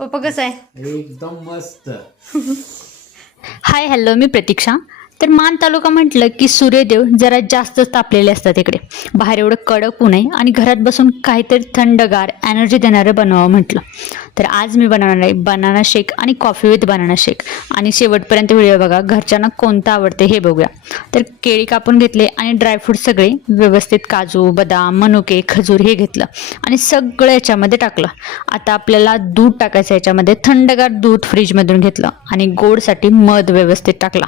पप्पा कसं आहे? एकदम मस्त. हाय हॅलो, मी प्रतीक्षा. तर मान तालुका म्हटलं की सूर्यदेव जरा जास्तच तापलेले असतात इकडे. बाहेर एवढं कडक ऊन आहे आणि घरात बसून काहीतरी थंडगार एनर्जी देणारं बनवावं म्हटलं. तर आज मी बनवणार आहे बनाना शेक आणि कॉफी विथ बनाना शेक. आणि शेवटपर्यंत व्हिडिओ बघा, घरच्यांना कोणतं आवडते हे बघूया. तर केळी कापून घेतले आणि ड्रायफ्रूट सगळे व्यवस्थित, काजू, बदाम, मनुके, खजूर हे घेतलं आणि सगळं याच्यामध्ये टाकलं. आता आपल्याला दूध टाकायचं याच्यामध्ये. थंडगार दूध फ्रीजमधून घेतलं आणि गोडसाठी मध व्यवस्थित टाकला.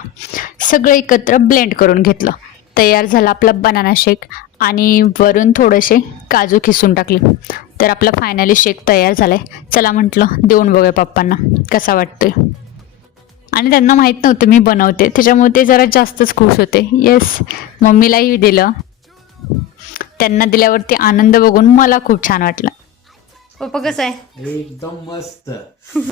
सगळं एकत्र ब्लेंड करून घेतलं. तयार झाला आपला बनाना शेक आणि वरून थोडेसे काजू खिसून टाकले. तर आपला फायनली शेक तयार झालाय. चला म्हटलं देऊन बघूया पप्पांना कसा वाटतोय. आणि त्यांना माहीत नव्हतं मी बनवते, त्याच्यामुळे ते जरा जास्तच खुश होते. येस, मम्मीलाही दिलं. त्यांना दिल्यावरती आनंद बघून मला खूप छान वाटलं. पप्पा कसं आहे? एकदम मस्त.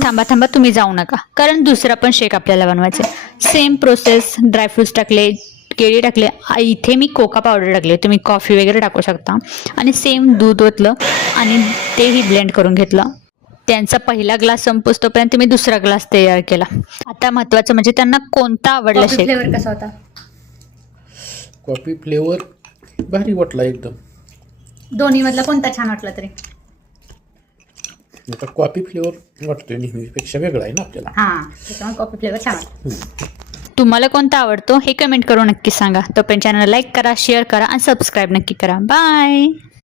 थांबा थांबा, तुम्ही जाऊ नका, कारण दुसरा पण शेक आपल्याला बनवायचा आहे. Same process. ड्रायफ्रूट्स टाकले, केळी टाकले, इथे मी कोका पावडर टाकले, तुम्ही कॉफी वगैरे टाकू शकता. आणि सेम दूध ओतलं आणि तेही ब्लेंड करून घेतलं. त्यांचा पहिला ग्लास संपूस तोपर्यंत मी दुसरा ग्लास तयार केला. आता महत्वाचं म्हणजे त्यांना कोणता आवडला शेक. फ्लेवर कसा होता? कॉफी फ्लेवर भारी वाटला एकदम. दोन्ही मधला कोणता छान वाटला तरी? आता कॉफी फ्लेवर वाटतोय नेहमीपेक्षा वेगळा आहे ना आपल्याला. हां, त्याच्यामुळे कॉफी फ्लेवर छान वाटला. तुम्हाला कोणता आवडतो हे कमेंट करून नक्की सांगा. तोपर्यंत चॅनल लाईक करा, शेअर करा आणि सबस्क्राईब नक्की करा. बाय.